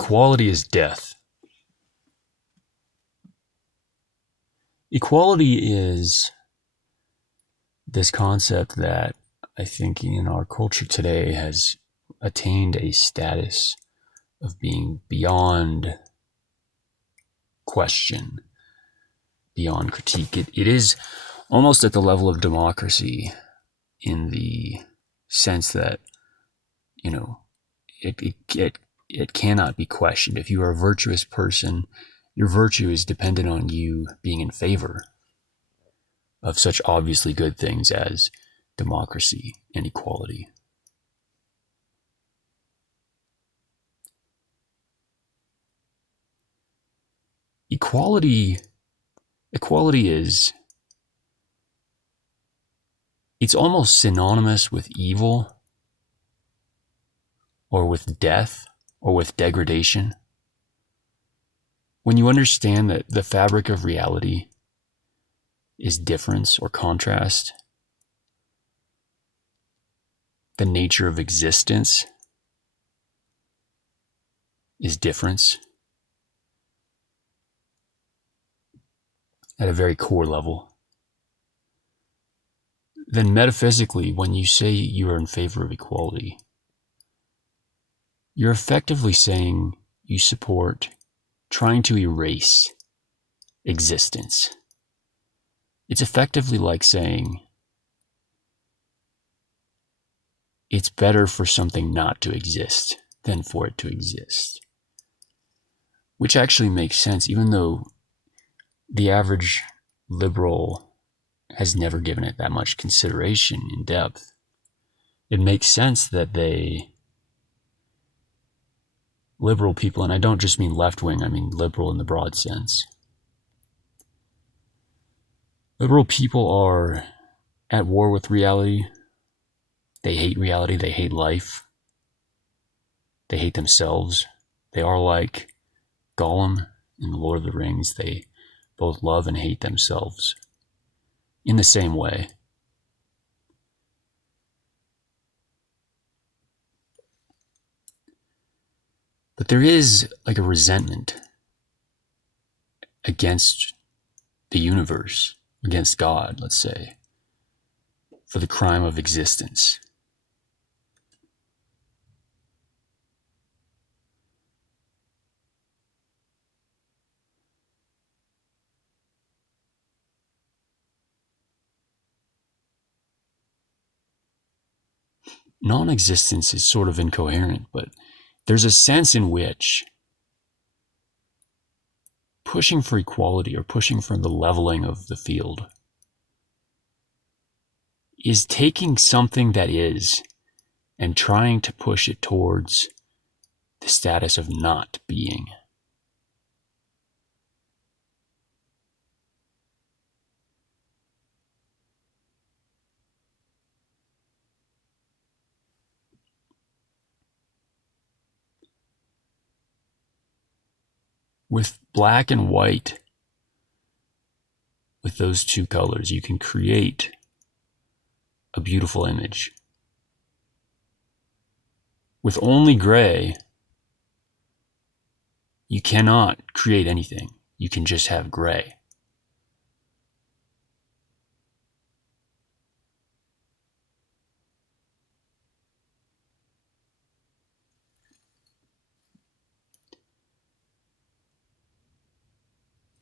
Equality is death. Equality is this concept that I think in our culture today has attained a status of being beyond question, beyond critique. It is almost at the level of democracy in the sense that, it cannot be questioned. If you are a virtuous person, your virtue is dependent on you being in favor of such obviously good things as democracy and equality. Equality is, it's almost synonymous with evil or with death or with degradation. When you understand that the fabric of reality is difference or contrast, the nature of existence is difference at a very core level, then metaphysically, when you say you are in favor of equality, you're effectively saying you support trying to erase existence. It's effectively like saying it's better for something not to exist than for it to exist. Which actually makes sense, even though the average liberal has never given it that much consideration in depth. It makes sense that liberal people, and I don't just mean left-wing, I mean liberal in the broad sense. Liberal people are at war with reality. They hate reality, they hate life. They hate themselves. They are like Gollum in The Lord of the Rings. They both love and hate themselves in the same way. But there is like a resentment against the universe, against God, let's say, for the crime of existence. Non-existence is sort of incoherent, but there's a sense in which pushing for equality or pushing for the leveling of the field is taking something that is and trying to push it towards the status of not being. With black and white, with those two colors, you can create a beautiful image. With only gray, you cannot create anything. You can just have gray.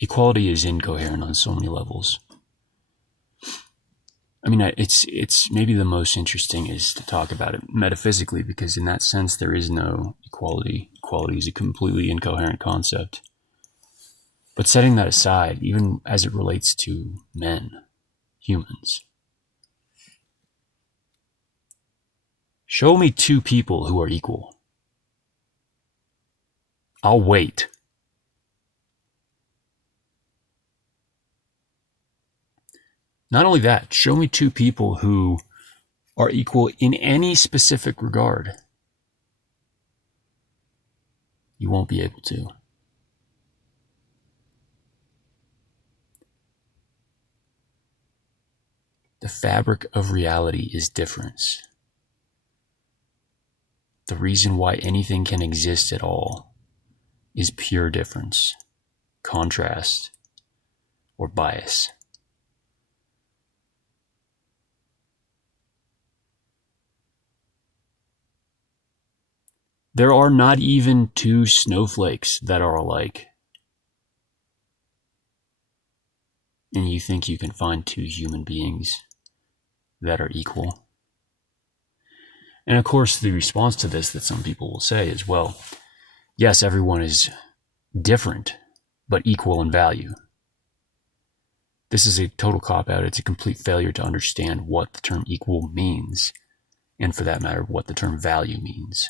Equality is incoherent on so many levels. I mean, it's maybe the most interesting is to talk about it metaphysically, because in that sense there is no equality. Equality is a completely incoherent concept. But setting that aside, even as it relates to men, humans, show me two people who are equal. I'll wait. Not only that, show me two people who are equal in any specific regard. You won't be able to. The fabric of reality is difference. The reason why anything can exist at all is pure difference, contrast, or bias. There are not even two snowflakes that are alike. And you think you can find two human beings that are equal? And of course, the response to this that some people will say is, well, yes, everyone is different, but equal in value. This is a total cop-out. It's a complete failure to understand what the term equal means, and for that matter, what the term value means.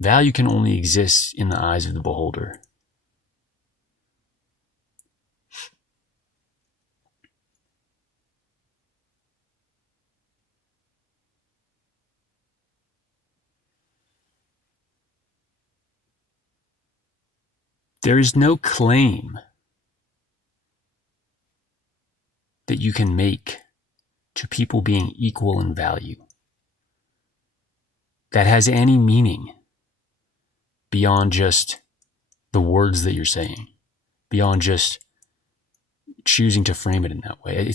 Value can only exist in the eyes of the beholder. There is no claim that you can make to people being equal in value that has any meaning beyond just the words that you're saying, beyond just choosing to frame it in that way.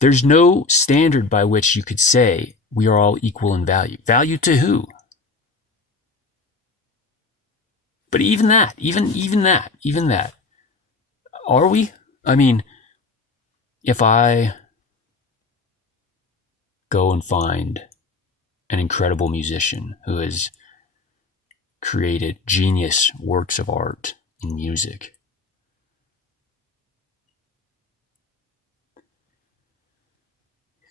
There's no standard by which you could say we are all equal in value. Value to who? But even that, are we? I mean, if I go and find an incredible musician who has created genius works of art in music,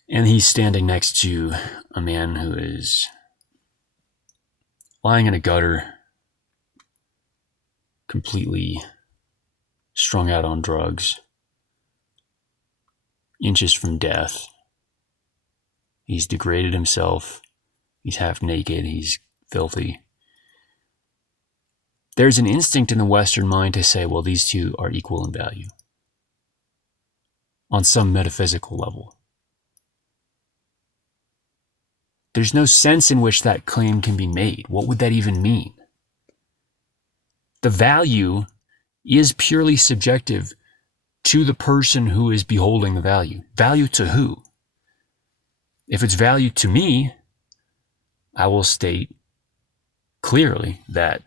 and he's standing next to a man who is lying in a gutter, completely strung out on drugs, inches from death. He's degraded himself. He's half naked. He's filthy. There's an instinct in the Western mind to say, well, these two are equal in value on some metaphysical level. There's no sense in which that claim can be made. What would that even mean? The value is purely subjective to the person who is beholding the value. Value to who? If it's value to me, I will state clearly that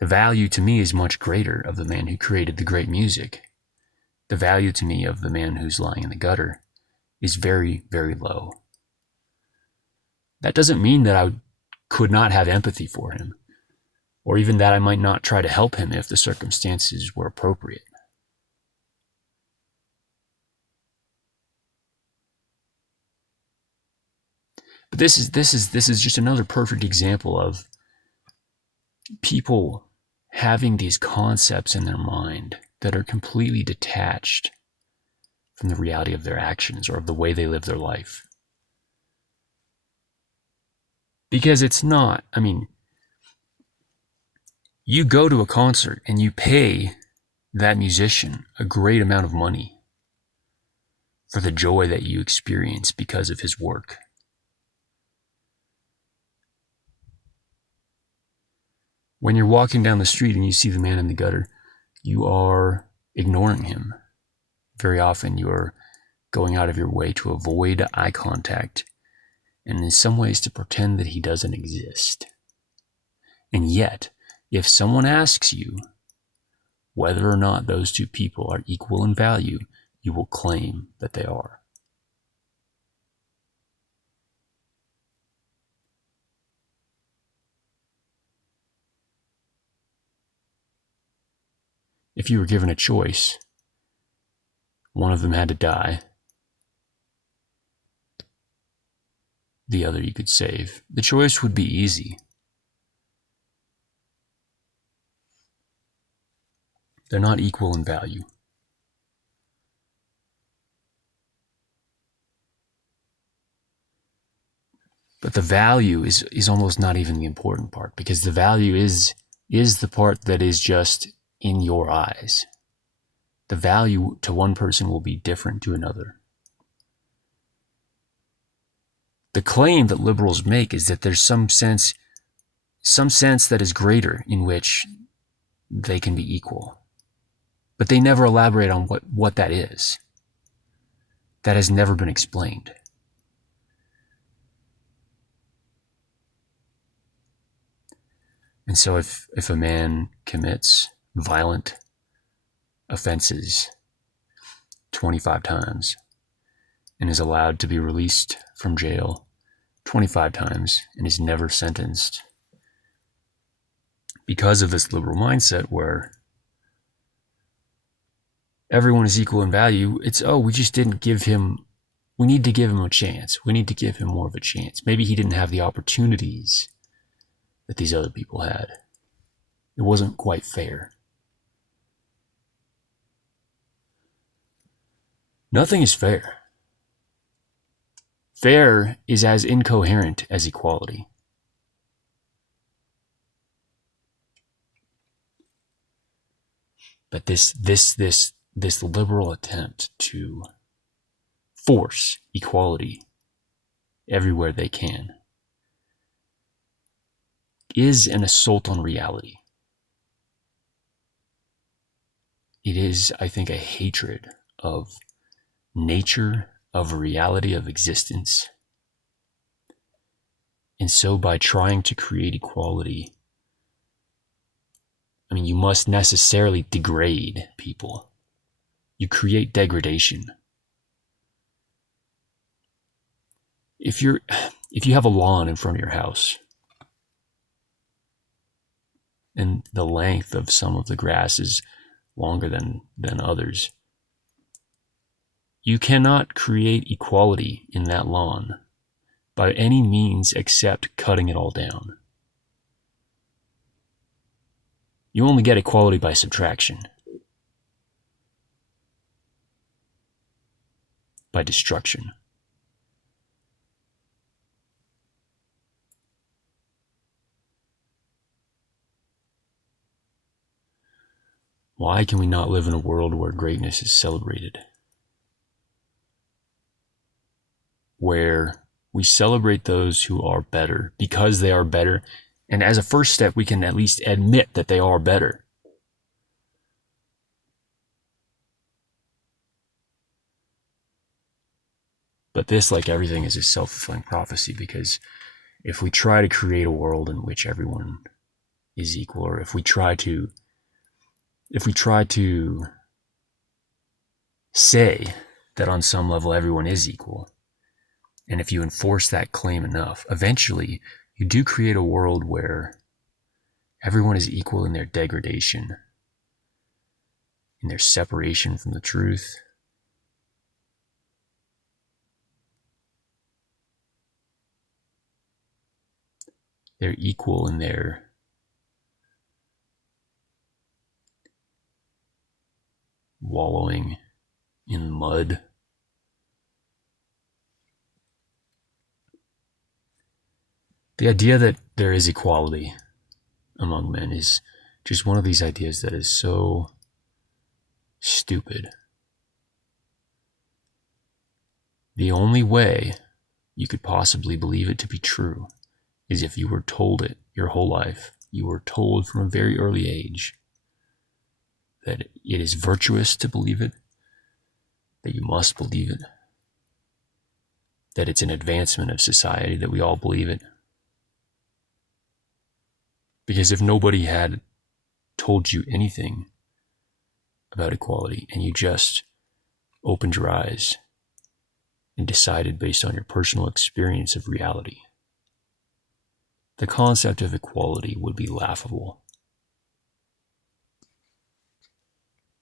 the value to me is much greater of the man who created the great music. The value to me of the man who's lying in the gutter is very, very low. That doesn't mean that I could not have empathy for him, or even that I might not try to help him if the circumstances were appropriate. But this is just another perfect example of people having these concepts in their mind that are completely detached from the reality of their actions or of the way they live their life. Because it's not, I mean, you go to a concert and you pay that musician a great amount of money for the joy that you experience because of his work. When you're walking down the street and you see the man in the gutter, you are ignoring him. Very often you're going out of your way to avoid eye contact and in some ways to pretend that he doesn't exist. And yet, if someone asks you whether or not those two people are equal in value, you will claim that they are. If you were given a choice, one of them had to die, the other you could save, the choice would be easy. They're not equal in value. But the value is almost not even the important part, because the value is the part that is just in your eyes. The value to one person will be different to another. The claim that liberals make is that there's some sense, some sense that is greater in which they can be equal. But they never elaborate on what that is. That has never been explained. And so if a man commits violent offenses 25 times and is allowed to be released from jail 25 times and is never sentenced because of this liberal mindset where everyone is equal in value, it's, we just didn't give him, we need to give him a chance. We need to give him more of a chance. Maybe he didn't have the opportunities that these other people had. It wasn't quite fair. Nothing is fair. Fair is as incoherent as equality. But this liberal attempt to force equality everywhere they can is an assault on reality. It is, I think, a hatred of nature, of reality, of existence. And so by trying to create equality, you must necessarily degrade people. You create degradation. If you have a lawn in front of your house, and the length of some of the grass is longer than others, you cannot create equality in that lawn by any means except cutting it all down. You only get equality by subtraction, by destruction. Why can we not live in a world where greatness is celebrated? Where we celebrate those who are better because they are better, and as a first step, we can at least admit that they are better. But this, like everything, is a self-fulfilling prophecy, because if we try to create a world in which everyone is equal, or if we try to say that on some level everyone is equal, and if you enforce that claim enough, eventually you do create a world where everyone is equal in their degradation, in their separation from the truth. They're equal in their wallowing in mud. The idea that there is equality among men is just one of these ideas that is so stupid. The only way you could possibly believe it to be true is if you were told it your whole life. You were told from a very early age that it is virtuous to believe it, that you must believe it, that it's an advancement of society that we all believe it. Because if nobody had told you anything about equality and you just opened your eyes and decided based on your personal experience of reality, the concept of equality would be laughable.